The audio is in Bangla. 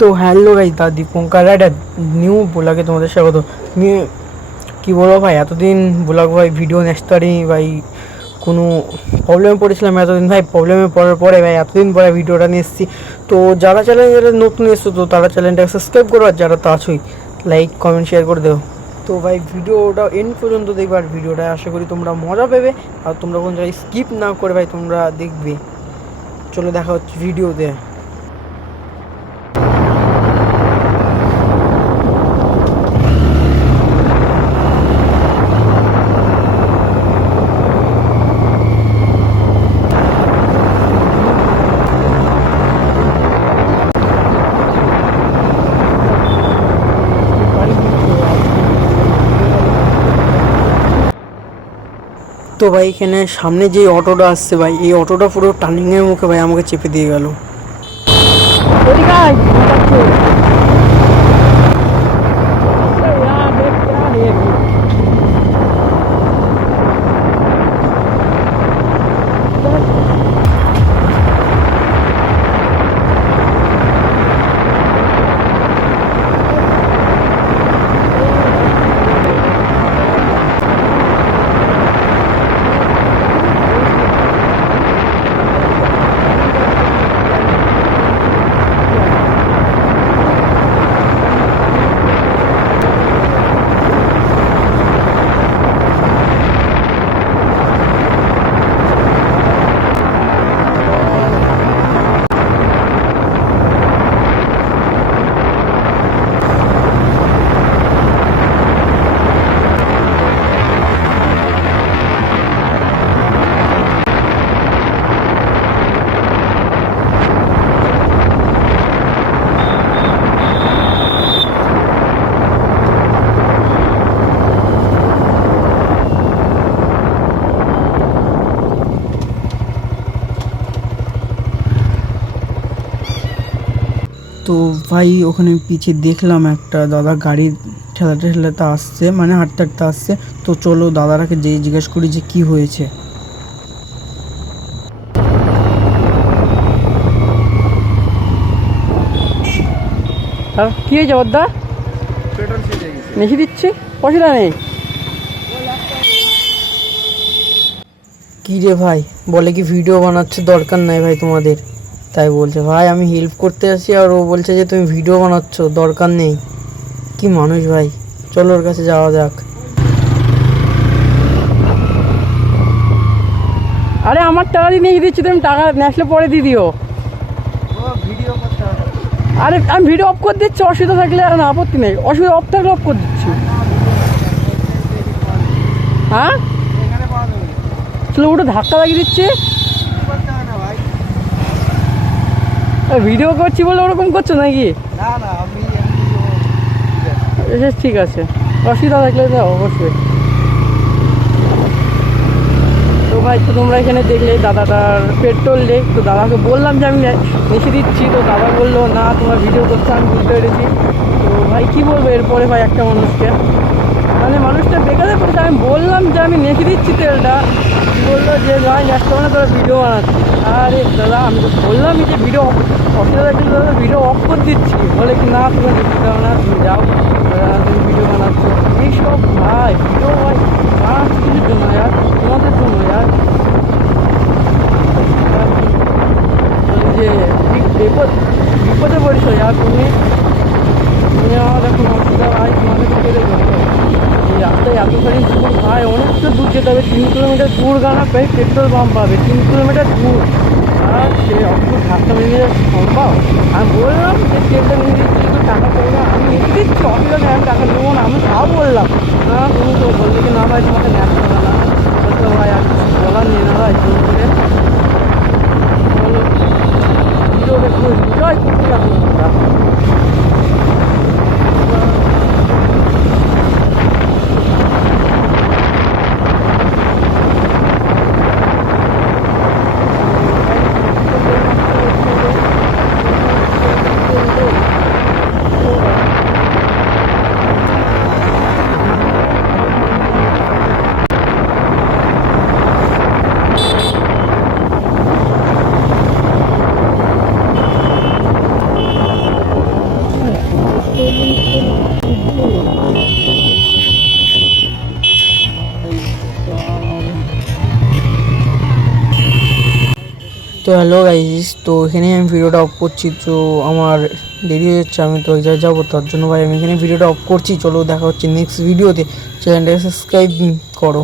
তো হ্যালো গাইস, দা দীপঙ্কর একটা নিউ ব্লগে তোমাদের স্বাগত। আমি কী বলবো ভাই, এতদিন ব্লগ ভাই ভিডিও নেক্সট পারিনি ভাই, কোনো প্রবলেমে পড়েছিলাম এতদিন ভাই। প্রবলেমে পড়ার পরে ভাই এতদিন পরে ভিডিওটা নিয়ে এসেছি। তো যারা চ্যানেলে নতুন এসছো তো তারা চ্যানেলটাকে সাবস্ক্রাইব করো, আর যারা তো আছোই লাইক কমেন্ট শেয়ার করে দেও। তো ভাই ভিডিওটা এন্ড পর্যন্ত দেখবে, আর ভিডিওটা আশা করি তোমরা মজা পাবে, আর তোমরা কোনো জায়গায় স্কিপ না করে ভাই তোমরা দেখবে। চলো দেখা হচ্ছে ভিডিওতে। তো ভাই এখানে সামনে যে অটোটা আসছে ভাই, এই অটোটা পুরো টার্নিংয়ের মুখে ভাই আমাকে চেপে দিয়ে গেল। তো ভাই ওখানে পিছে দেখলাম একটা দাদা গাড়ি ঠেলাতে ঠেলাতে আসছে, মানে হাঁটতে হাঁটতে আসছে। তো চলো দাদারাকে যেয়ে জিজ্ঞেস করি যে কি হয়েছে। আর কি হয়েছে বদ্দা? পেট্রোল শেষ হয়ে গেছে। নেশি দিচ্ছি, অসুবিধা নেই। কী রে ভাই, বলে কি ভিডিও বানাচ্ছে, দরকার নাই ভাই তোমাদের। তাই বলছে ভাই, আমি হেল্প করতে আসি আর ও বলছে যে তুমি ভিডিও বানাচ্ছ, দরকার নেই। কি মানুষ ভাই, চলো ওর কাছে যাওয়া যাক। আরে আমার টাকা দিয়ে নিয়ে দিচ্ছি, তুমি টাকা নেসলে পরে দিয়ে দিও। ভিডিও করতে হবে। আরে আমি ভিডিও অফ করে দিচ্ছি, অসুবিধা থাকলে আর আপত্তি নেই, অসুবিধা অফ থাকলে অফ করে দিচ্ছি। হ্যাঁ এখানে পাওয়া যাবে। চলো ওটা ধাক্কা লাগিয়ে দিচ্ছি। করতে হবে না ভাই। ভিডিও করছি বলে ওরকম করছো নাকি? না না, আমি ঠিক আছে, অসুবিধা থাকলে তো অবশ্যই। তো ভাই তো তোমরা এখানে দেখলে দাদাটার পেট্রোল নেই। তো দাদাকে বললাম যে আমি নেশে দিচ্ছি, তো দাদা বললো না তোমার ভিডিও করতে, আমি বুঝতে পেরেছি। তো ভাই কি বলবো এরপরে ভাই একটা মানুষকে, মানে মানুষটা বেকারে পড়েছে। আমি বললাম যে আমি নেশে দিচ্ছি তেলটা, বললো যে ভাই একটা মানে তোরা ভিডিও বানাচ্ছি। আরে দাদা আমি তো বললামই যে ভিডিও অসুবিধা থাকলে দাদা ভিডিও অফ করে দিচ্ছি, বলে কি না তুমি দেখতে পারো না, তুমি যাও, তুমি ভিডিও বানাচ্ছ। এইসব ভাই ভিডিও ভাই বানাচ্ছি কিছুর জন্য यार, তোমাদের জন্য यार। যে বিপদে পড়েছো यार তুমি আমার এখন অসুবিধা ভাই, তোমাদের পেলে রাস্তায় এত সারি দূর ভাই, অনেকটা দূর যেতে হবে, 3 কিলোমিটার দূর গানা প্রায় পেট্রোল পাম্প পাবে, 3 কিলোমিটার দূর। আর সে অত ধাক্কা মেরে সম্ভব? আমি বললাম যে তেলটা নিয়ে দিচ্ছি, তো টাকা পড়বে, আমি নিয়ে দিচ্ছি, অসুবিধা নেই, আমি টাকা নেবো না, আমি তাও বললাম। না তুমি তো বললে কি না ভাই তোমাকে ন্যাক করে না, বলতো ভাই আর কিছু বলার নেই না ভাই, জোর করে বলো ভিডিওটা একটু এনজয় করতে লাগলো আমরা। তো হ্যালো গাইস, তো এখানে আমি ভিডিওটা অফ করছি। তো আমার দেরি হয়ে যাচ্ছে, আমি তো এক জায়গায় যাবো, তার জন্য ভাই আমি এখানে ভিডিওটা অফ করছি। চলো দেখা হচ্ছে নেক্সট ভিডিওতে। চ্যানেলটাকে সাবস্ক্রাইব করো।